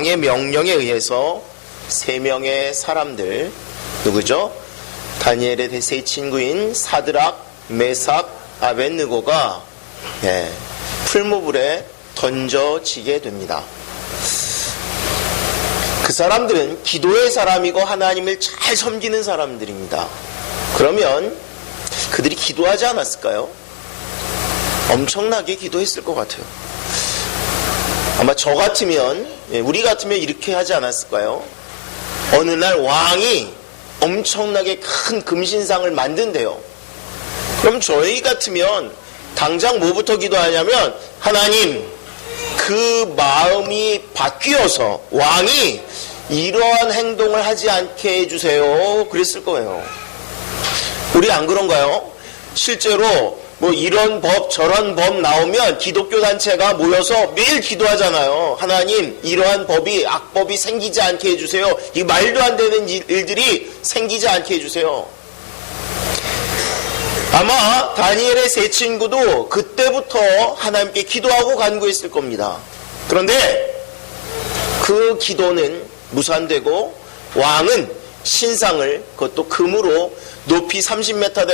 왕의 명령에 의해서 3명의 사람들, 누구죠? 다니엘의 세 친구인 사드락, 메삭, 아벳느고가 풀무불에 던져지게 됩니다. 그 사람들은 기도의 사람이고 하나님을 잘 섬기는 사람들입니다. 그러면 그들이 기도하지 않았을까요? 엄청나게 기도했을 것 같아요. 아마 저 같으면, 우리 같으면 이렇게 하지 않았을까요? 어느 날 왕이 엄청나게 큰 금신상을 만든대요. 그럼 저희 같으면 당장 뭐부터 기도하냐면, 하나님, 그 마음이 바뀌어서 왕이 이러한 행동을 하지 않게 해주세요. 그랬을 거예요. 우리 안 그런가요? 실제로 뭐 이런 법 저런 법 나오면 기독교 단체가 모여서 매일 기도하잖아요. 하나님, 이러한 법이 악법이 생기지 않게 해주세요. 이 말도 안 되는 일들이 생기지 않게 해주세요. 아마 다니엘의 세 친구도 그때부터 하나님께 기도하고 간구했을 겁니다. 그런데 그 기도는 무산되고 왕은 신상을, 그것도 금으로 높이 30m나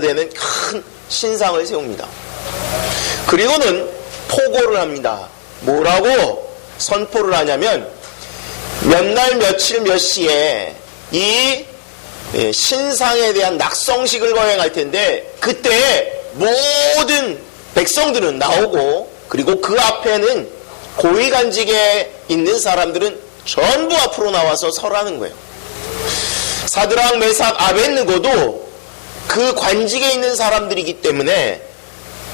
되는 큰 신상을 세웁니다. 그리고는 포고를 합니다. 뭐라고 선포를 하냐면, 몇 날 며칠 몇 시에 이 신상에 대한 낙성식을 거행할 텐데, 그때 모든 백성들은 나오고, 그리고 그 앞에는 고위간직에 있는 사람들은 전부 앞으로 나와서 서라는 거예요. 사드락, 메삭, 아벳느고도 그 관직에 있는 사람들이기 때문에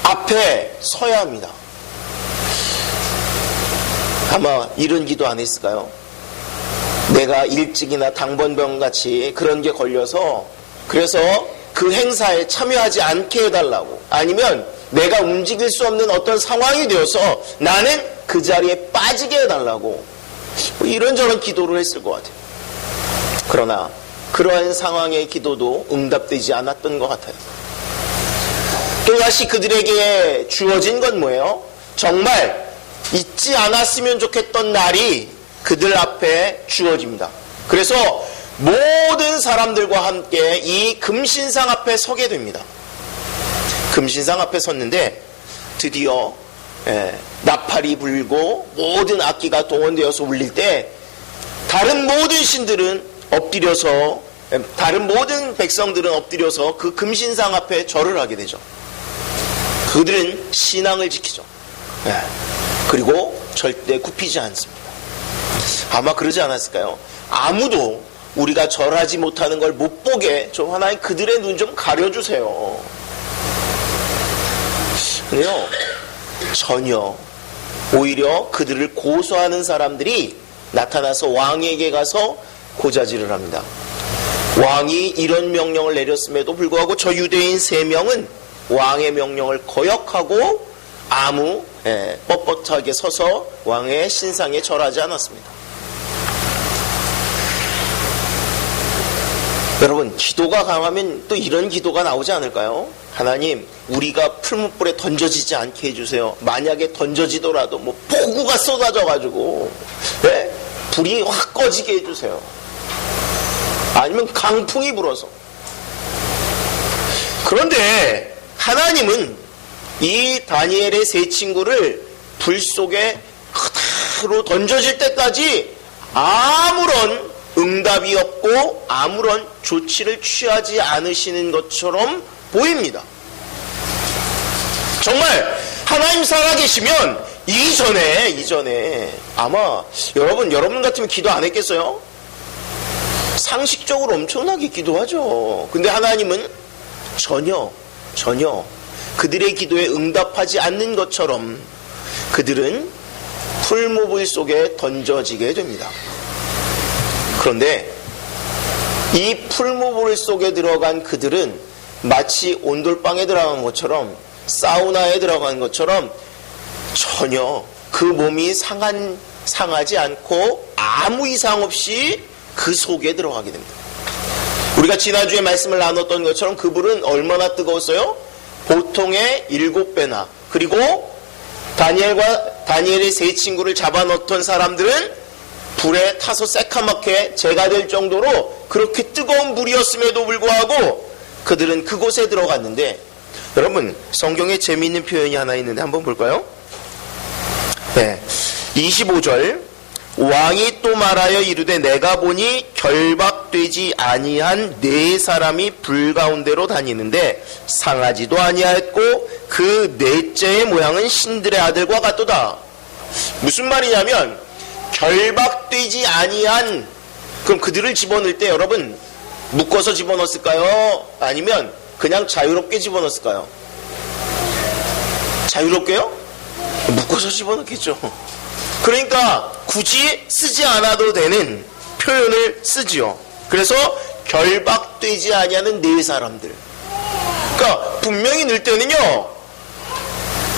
앞에 서야 합니다. 아마 이런 기도 안 했을까요? 내가 일찍이나 당번병같이 그런 게 걸려서, 그래서 그 행사에 참여하지 않게 해달라고, 아니면 내가 움직일 수 없는 어떤 상황이 되어서 나는 그 자리에 빠지게 해달라고, 이런저런 기도를 했을 것 같아요. 그러나 그러한 상황의 기도도 응답되지 않았던 것 같아요. 또다시 그들에게 주어진 건 뭐예요? 정말 잊지 않았으면 좋겠던 날이 그들 앞에 주어집니다. 그래서 모든 사람들과 함께 이 금신상 앞에 서게 됩니다. 금신상 앞에 섰는데 드디어 나팔이 불고 모든 악기가 동원되어서 울릴 때, 다른 모든 신들은 엎드려서, 다른 모든 백성들은 엎드려서 그 금신상 앞에 절을 하게 되죠. 그들은 신앙을 지키죠. 그리고 절대 굽히지 않습니다. 아마 그러지 않았을까요? 아무도 우리가 절하지 못하는 걸 못 보게 좀 하나님 그들의 눈 좀 가려주세요. 근데요, 전혀, 오히려 그들을 고소하는 사람들이 나타나서 왕에게 가서 고자질을 합니다. 왕이 이런 명령을 내렸음에도 불구하고 저 유대인 3명은 왕의 명령을 거역하고 아무 뻣뻣하게 서서 왕의 신상에 절하지 않았습니다. 여러분, 기도가 강하면 또 이런 기도가 나오지 않을까요? 하나님, 우리가 풀무불에 던져지지 않게 해주세요. 만약에 던져지더라도 뭐 폭우가 쏟아져가지고 불이 확 꺼지게 해주세요. 아니면 강풍이 불어서. 그런데 하나님은 이 다니엘의 세 친구를 불 속에 그대로 던져질 때까지 아무런 응답이 없고 아무런 조치를 취하지 않으시는 것처럼 보입니다. 정말 하나님 살아계시면 이전에 아마 여러분 같으면 기도 안 했겠어요? 상식적으로 엄청나게 기도하죠. 근데 하나님은 전혀 그들의 기도에 응답하지 않는 것처럼 그들은 풀무불 속에 던져지게 됩니다. 그런데 이 풀무불 속에 들어간 그들은 마치 온돌방에 들어간 것처럼, 사우나에 들어간 것처럼 전혀 그 몸이 상하지 않고 아무 이상 없이 그 속에 들어가게 됩니다. 우리가 지난주에 말씀을 나눴던 것처럼 그 불은 얼마나 뜨거웠어요? 보통의 7배나. 그리고 다니엘과 다니엘의 세 친구를 잡아넣던 사람들은 불에 타서 새카맣게 재가 될 정도로 그렇게 뜨거운 불이었음에도 불구하고 그들은 그곳에 들어갔는데, 여러분 성경에 재미있는 표현이 하나 있는데 한번 볼까요? 네, 25절 왕이 또 말하여 이르되 내가 보니 결박되지 아니한 네 사람이 불 가운데로 다니는데 상하지도 아니하였고 그 넷째의 모양은 신들의 아들과 같도다. 무슨 말이냐면 결박되지 아니한, 그럼 그들을 집어넣을 때 여러분 묶어서 집어넣었을까요? 아니면 그냥 자유롭게 집어넣었을까요? 자유롭게요? 묶어서 집어넣겠죠. 그러니까 굳이 쓰지 않아도 되는 표현을 쓰지요. 그래서 결박되지 아니하는 네 사람들. 그러니까 분명히 넣을 때는요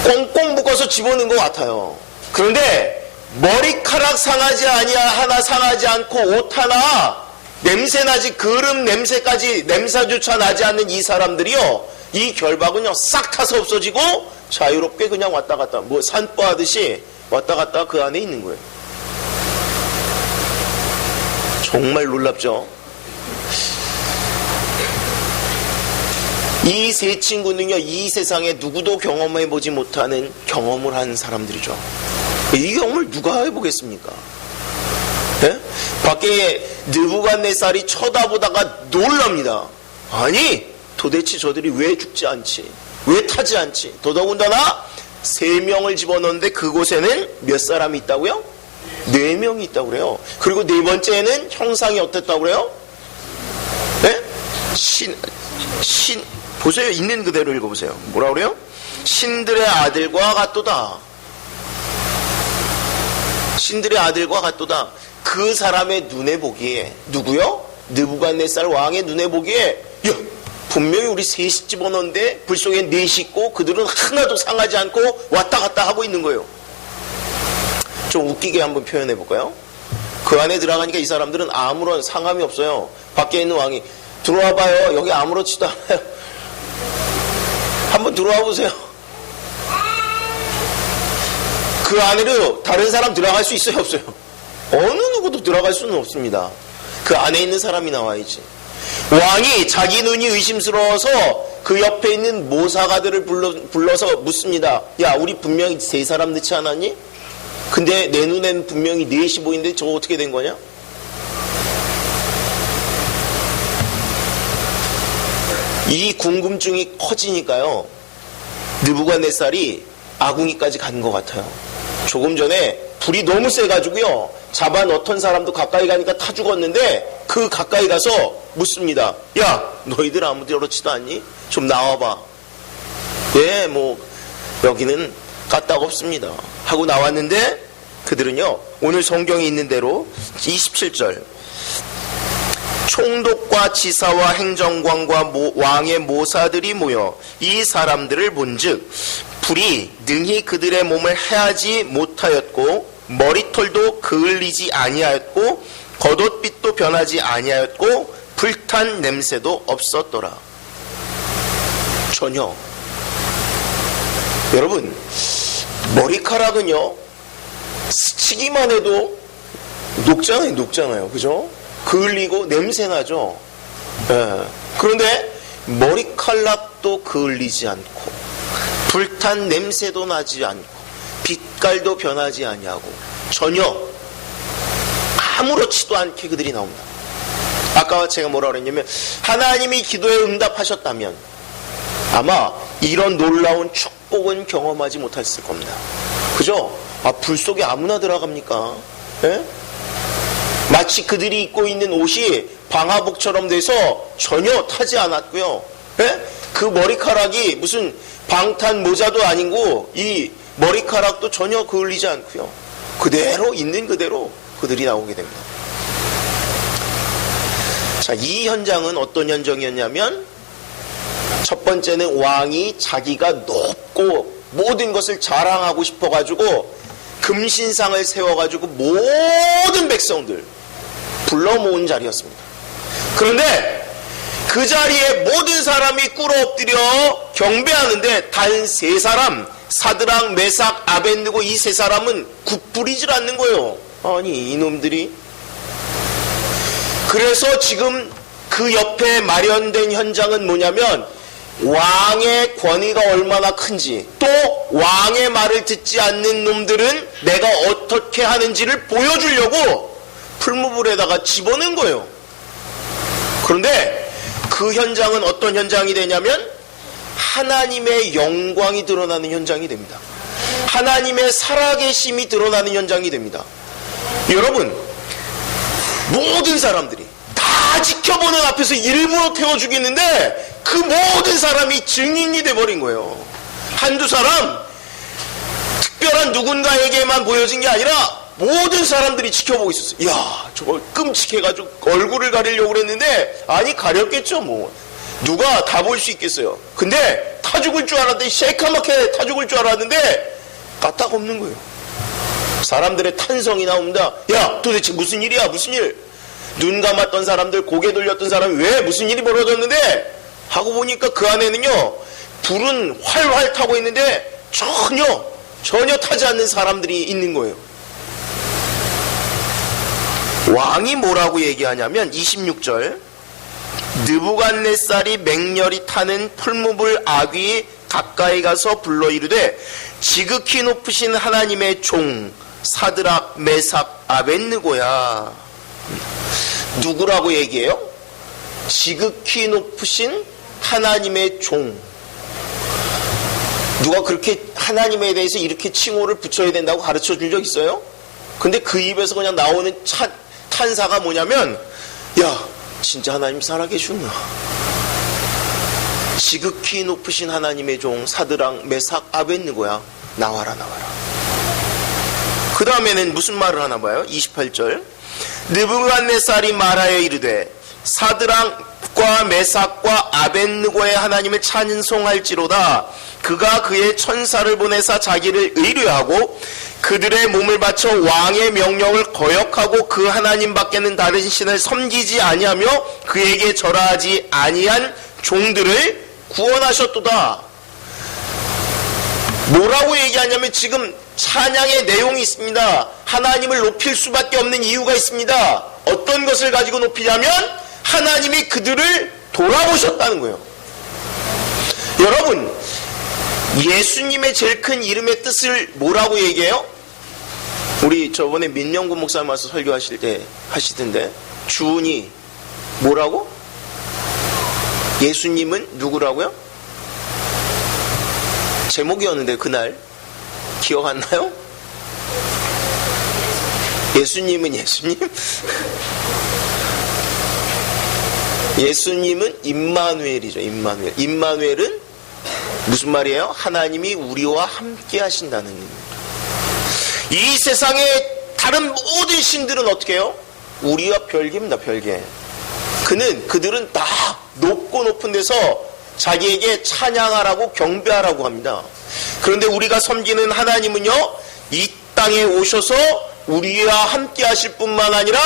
꽁꽁 묶어서 집어넣은 것 같아요. 그런데 머리카락 상하지 하나 상하지 않고 옷 하나 냄새나지, 그름 냄새까지 냄새조차 나지 않는 이 사람들이요, 이 결박은요 싹 타서 없어지고 자유롭게 그냥 왔다 갔다, 뭐 산보하듯이 왔다 갔다 그 안에 있는 거예요. 정말 놀랍죠? 이 세 친구는요 이 세상에 누구도 경험해보지 못하는 경험을 한 사람들이죠. 이 경험을 누가 해보겠습니까? 네? 밖에 느부갓네살이 쳐다보다가 놀랍니다. 아니 도대체 저들이 왜 죽지 않지, 왜 타지 않지. 더더군다나 3명을 집어넣는데 그곳에는 몇 사람이 있다고요? 4명이 있다고 그래요. 그리고 네 번째는 형상이 어땠다고 그래요? 네? 보세요. 있는 그대로 읽어보세요. 뭐라고 그래요? 신들의 아들과 같도다. 신들의 아들과 같도다. 그 사람의 눈에 보기에, 누구요? 느부갓네살 왕의 눈에 보기에, 야, 분명히 우리 셋이 집어넣는데 불 속에 넷이 있고 그들은 하나도 상하지 않고 왔다 갔다 하고 있는 거예요. 좀 웃기게 한번 표현해 볼까요? 그 안에 들어가니까 이 사람들은 아무런 상함이 없어요. 밖에 있는 왕이 들어와 봐요. 여기 아무렇지도 않아요. 한번 들어와 보세요. 그 안으로 다른 사람 들어갈 수 있어요, 없어요? 어느 누구도 들어갈 수는 없습니다. 그 안에 있는 사람이 나와야지. 왕이 자기 눈이 의심스러워서 그 옆에 있는 모사가들을 불러서 묻습니다. 야, 우리 분명히 3사람 넣지 않았니? 근데 내 눈엔 분명히 4이 보이는데 저거 어떻게 된 거냐? 이 궁금증이 커지니까요 느부갓네살이 아궁이까지 간 것 같아요. 조금 전에 불이 너무 세가지고요 잡아 넣던 사람도 가까이 가니까 타 죽었는데 그 가까이 가서 묻습니다. 야, 너희들 아무도 그렇지도 않니? 좀 나와봐. 예, 뭐 여기는 까딱 없습니다 하고 나왔는데 그들은요 오늘 성경에 있는 대로 27절 총독과 지사와 행정관과 왕의 모사들이 모여 이 사람들을 본즉 불이 능히 그들의 몸을 해하지 못하였고 머리털도 그을리지 아니하였고 겉옷빛도 변하지 아니하였고 불탄 냄새도 없었더라. 전혀. 여러분 머리카락은요 스치기만 해도 녹잖아요. 그죠? 그을리고 냄새나죠. 예. 그런데 머리카락도 그을리지 않고 불탄 냄새도 나지 않고 빛깔도 변하지 아니하고 전혀 아무렇지도 않게 그들이 나옵니다. 아까 제가 뭐라 그랬냐면 하나님이 기도에 응답하셨다면 아마 이런 놀라운 축복은 경험하지 못했을 겁니다. 그죠? 불 속에 아무나 들어갑니까? 예? 마치 그들이 입고 있는 옷이 방화복처럼 돼서 전혀 타지 않았고요. 예? 그 머리카락이 무슨 방탄 모자도 아니고 이 머리카락도 전혀 그을리지 않고요. 그대로 있는 그대로 그들이 나오게 됩니다. 자, 이 현장은 어떤 현장이었냐면 첫 번째는 왕이 자기가 높고 모든 것을 자랑하고 싶어가지고 금신상을 세워가지고 모든 백성들 불러 모은 자리였습니다. 그런데 그 자리에 모든 사람이 꿇어 엎드려 경배하는데 단 3사람, 사드락, 메삭, 아벳느고 이 세 사람은 굽부리질 않는 거예요. 아니 이놈들이. 그래서 지금 그 옆에 마련된 현장은 뭐냐면 왕의 권위가 얼마나 큰지, 또 왕의 말을 듣지 않는 놈들은 내가 어떻게 하는지를 보여주려고 풀무불에다가 집어넣은 거예요. 그런데 그 현장은 어떤 현장이 되냐면 하나님의 영광이 드러나는 현장이 됩니다. 하나님의 살아계심이 드러나는 현장이 됩니다. 여러분, 모든 사람들이 다 지켜보는 앞에서 일부러 태워 죽이는데 그 모든 사람이 증인이 돼버린 거예요. 한두 사람, 특별한 누군가에게만 보여진 게 아니라 모든 사람들이 지켜보고 있었어요. 이야, 저걸 끔찍해가지고 얼굴을 가리려고 그랬는데 아니 가렸겠죠 뭐. 누가 다 볼 수 있겠어요. 근데 타 죽을 줄 알았는데, 새까맣게 타 죽을 줄 알았는데 까딱 없는 거예요. 사람들의 탄성이 나옵니다. 야, 도대체 무슨 일이야, 무슨 일? 눈 감았던 사람들, 고개 돌렸던 사람이 왜 무슨 일이 벌어졌는데? 하고 보니까 그 안에는요, 불은 활활 타고 있는데 전혀 타지 않는 사람들이 있는 거예요. 왕이 뭐라고 얘기하냐면 26절, 느부갓네살이 맹렬히 타는 풀무불 아귀 가까이 가서 불러 이르되 지극히 높으신 하나님의 종 사드락, 메삭, 아벳느고야. 누구라고 얘기해요? 지극히 높으신 하나님의 종. 누가 그렇게 하나님에 대해서 이렇게 칭호를 붙여야 된다고 가르쳐 준 적 있어요? 근데 그 입에서 그냥 나오는 탄사가 뭐냐면, 야, 진짜 하나님 살아계시구나. 지극히 높으신 하나님의 종 사드락, 메삭, 아벳느고야. 나와라, 나와라. 그 다음에는 무슨 말을 하나 봐요? 28절. 느부갓네살이 말하여 이르되 사드락과 메삭과 아벳느고의 하나님을 찬송할지로다. 그가 그의 천사를 보내사 자기를 의뢰하고 그들의 몸을 바쳐 왕의 명령을 거역하고 그 하나님 밖에는 다른 신을 섬기지 아니하며 그에게 절하지 아니한 종들을 구원하셨도다. 뭐라고 얘기하냐면 지금 찬양의 내용이 있습니다. 하나님을 높일 수밖에 없는 이유가 있습니다. 어떤 것을 가지고 높이냐면 하나님이 그들을 돌아보셨다는 거예요. 여러분, 예수님의 제일 큰 이름의 뜻을 뭐라고 얘기해요? 우리 저번에 민영구 목사님 와서 설교하실 때 하시던데, 주은이 뭐라고? 예수님은 누구라고요? 제목이었는데 그날 기억 안 나요? 예수님은 예수님? 예수님은 임마누엘이죠. 임마누엘. 임마누엘은 무슨 말이에요? 하나님이 우리와 함께 하신다는 의미입니다. 이 세상의 다른 모든 신들은 어떻게 해요? 우리와 별개입니다. 별개. 그들은 다 높고 높은 데서 자기에게 찬양하라고 경배하라고 합니다. 그런데 우리가 섬기는 하나님은요, 이 땅에 오셔서 우리와 함께 하실 뿐만 아니라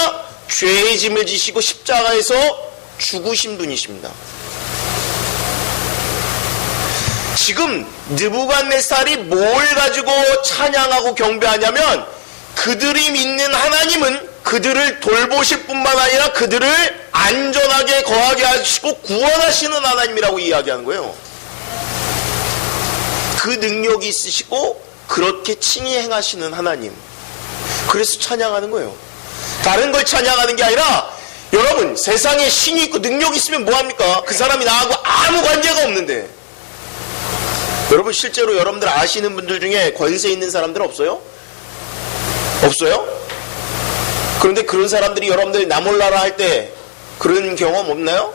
죄의 짐을 지시고 십자가에서 죽으신 분이십니다. 지금 느부갓네살이 뭘 가지고 찬양하고 경배하냐면 그들이 믿는 하나님은 그들을 돌보실 뿐만 아니라 그들을 안전하게 거하게 하시고 구원하시는 하나님이라고 이야기하는 거예요. 그 능력이 있으시고 그렇게 칭히 행하시는 하나님. 그래서 찬양하는 거예요. 다른 걸 찬양하는 게 아니라, 여러분, 세상에 신이 있고 능력이 있으면 뭐합니까? 그 사람이 나하고 아무 관계가 없는데. 여러분, 실제로 여러분들 아시는 분들 중에 권세 있는 사람들 없어요? 없어요? 그런데 그런 사람들이 여러분들 나 몰라라 할 때 그런 경험 없나요?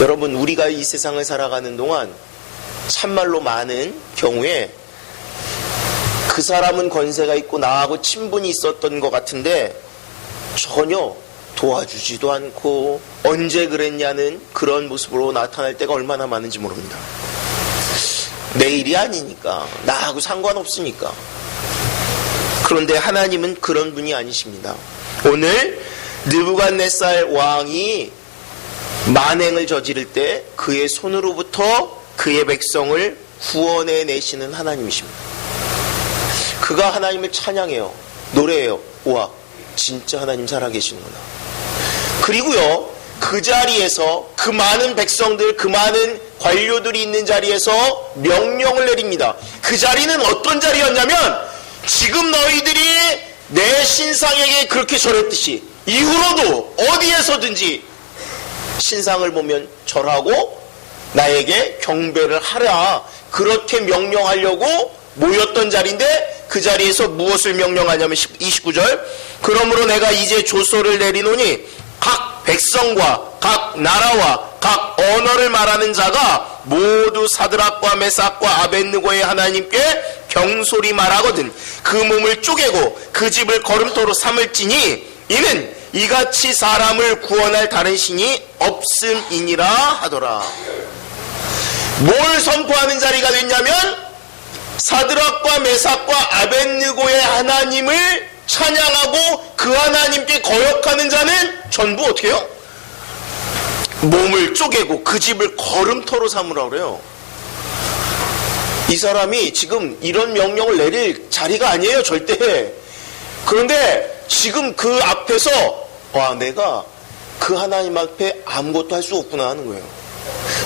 여러분, 우리가 이 세상을 살아가는 동안 참말로 많은 경우에 그 사람은 권세가 있고 나하고 친분이 있었던 것 같은데 전혀 도와주지도 않고 언제 그랬냐는 그런 모습으로 나타날 때가 얼마나 많은지 모릅니다. 내 일이 아니니까, 나하고 상관없으니까. 그런데 하나님은 그런 분이 아니십니다. 오늘 느부갓네살 왕이 만행을 저지를 때 그의 손으로부터 그의 백성을 구원해 내시는 하나님이십니다. 그가 하나님을 찬양해요. 노래해요. 와, 진짜 하나님 살아계시는구나. 그리고요, 그 자리에서 그 많은 백성들, 그 많은 관료들이 있는 자리에서 명령을 내립니다. 그 자리는 어떤 자리였냐면, 지금 너희들이 내 신상에게 그렇게 절했듯이 이후로도 어디에서든지 신상을 보면 절하고 나에게 경배를 하라, 그렇게 명령하려고 모였던 자리인데, 그 자리에서 무엇을 명령하냐면 29절, 그러므로 내가 이제 조서를 내리노니 각 백성과 각 나라와 각 언어를 말하는 자가 모두 사드락과 메삭과 아벳느고의 하나님께 경솔히 말하거든 그 몸을 쪼개고 그 집을 걸음토로 삼을지니 이는 이같이 사람을 구원할 다른 신이 없음이니라 하더라. 뭘 선포하는 자리가 됐냐면, 사드락과 메삭과 아벳느고의 하나님을 찬양하고 그 하나님께 거역하는 자는 전부 어떻게 해요? 몸을 쪼개고 그 집을 걸음터로 삼으라고 그래요. 이 사람이 지금 이런 명령을 내릴 자리가 아니에요, 절대. 그런데 지금 그 앞에서 와, 내가 그 하나님 앞에 아무것도 할 수 없구나 하는 거예요.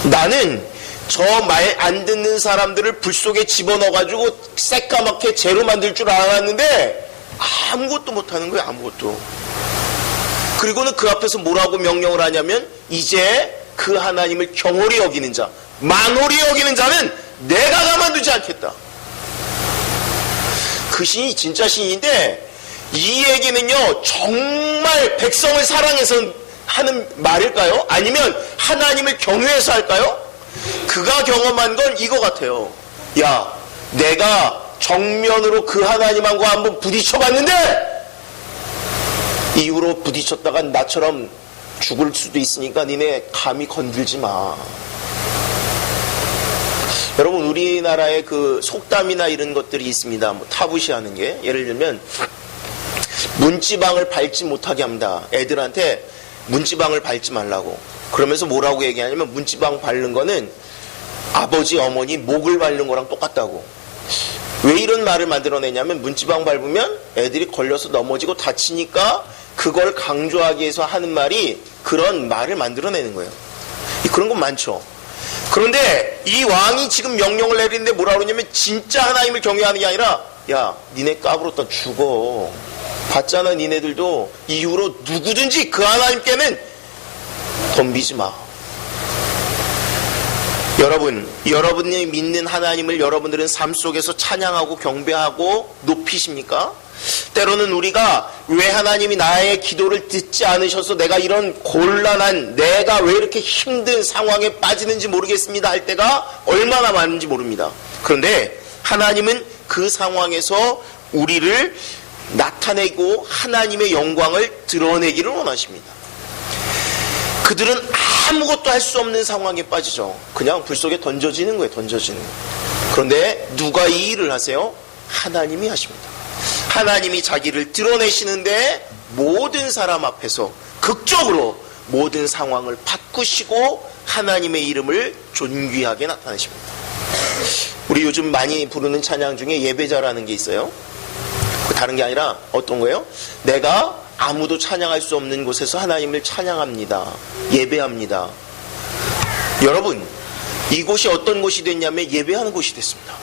나는 저 말 안 듣는 사람들을 불 속에 집어넣어가지고 새까맣게 재로 만들 줄 알았는데 아무것도 못하는 거예요. 아무것도. 그리고는 그 앞에서 뭐라고 명령을 하냐면, 이제 그 하나님을 경홀히 여기는 자, 만홀히 여기는 자는 내가 가만두지 않겠다. 그 신이 진짜 신인데, 이 얘기는요 정말 백성을 사랑해서 하는 말일까요? 아니면 하나님을 경외해서 할까요? 그가 경험한 건 이거 같아요. 야, 내가 정면으로 그 하나님과 한번 부딪혀봤는데 이후로 부딪혔다가 나처럼 죽을 수도 있으니까 니네 감히 건들지 마. 여러분, 우리나라에 그 속담이나 이런 것들이 있습니다. 뭐 타부시하는 게, 예를 들면 문지방을 밟지 못하게 합니다. 애들한테 문지방을 밟지 말라고. 그러면서 뭐라고 얘기하냐면, 문지방 밟는 거는 아버지 어머니 목을 밟는 거랑 똑같다고. 왜 이런 말을 만들어내냐면, 문지방 밟으면 애들이 걸려서 넘어지고 다치니까 그걸 강조하기 위해서 하는 말이 그런 말을 만들어내는 거예요. 그런 건 많죠. 그런데 이 왕이 지금 명령을 내리는데 뭐라고 그러냐면, 진짜 하나님을 경외하는 게 아니라, 야, 니네 까불었다 죽어. 봤잖아, 니네들도. 이후로 누구든지 그 하나님께는 덤비지 마. 여러분, 여러분이 믿는 하나님을 여러분들은 삶 속에서 찬양하고 경배하고 높이십니까? 때로는 우리가 왜 하나님이 나의 기도를 듣지 않으셔서 내가 이런 곤란한, 내가 왜 이렇게 힘든 상황에 빠지는지 모르겠습니다 할 때가 얼마나 많은지 모릅니다. 그런데 하나님은 그 상황에서 우리를 나타내고 하나님의 영광을 드러내기를 원하십니다. 그들은 아무것도 할 수 없는 상황에 빠지죠. 그냥 불 속에 던져지는 거예요. 던져지는 거예요. 그런데 누가 이 일을 하세요? 하나님이 하십니다. 하나님이 자기를 드러내시는데 모든 사람 앞에서 극적으로 모든 상황을 바꾸시고 하나님의 이름을 존귀하게 나타내십니다. 우리 요즘 많이 부르는 찬양 중에 예배자라는 게 있어요. 다른 게 아니라 어떤 거예요? 내가 아무도 찬양할 수 없는 곳에서 하나님을 찬양합니다. 예배합니다. 여러분, 이곳이 어떤 곳이 됐냐면 예배하는 곳이 됐습니다.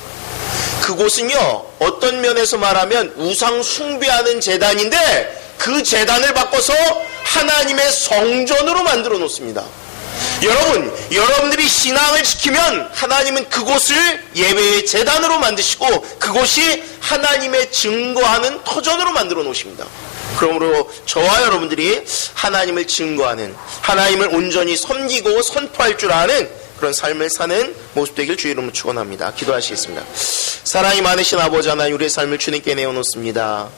그곳은요, 어떤 면에서 말하면 우상 숭배하는 제단인데 그 제단을 바꿔서 하나님의 성전으로 만들어 놓습니다. 여러분, 여러분들이 신앙을 지키면 하나님은 그곳을 예배의 제단으로 만드시고 그곳이 하나님의 증거하는 터전으로 만들어 놓으십니다. 그러므로 저와 여러분들이 하나님을 증거하는, 하나님을 온전히 섬기고 선포할 줄 아는 그런 삶을 사는 모습 되길 주의 이름으로 축원합니다. 기도하시겠습니다. 사랑이 많으신 아버지 하나님, 우리의 삶을 주님께 내어놓습니다.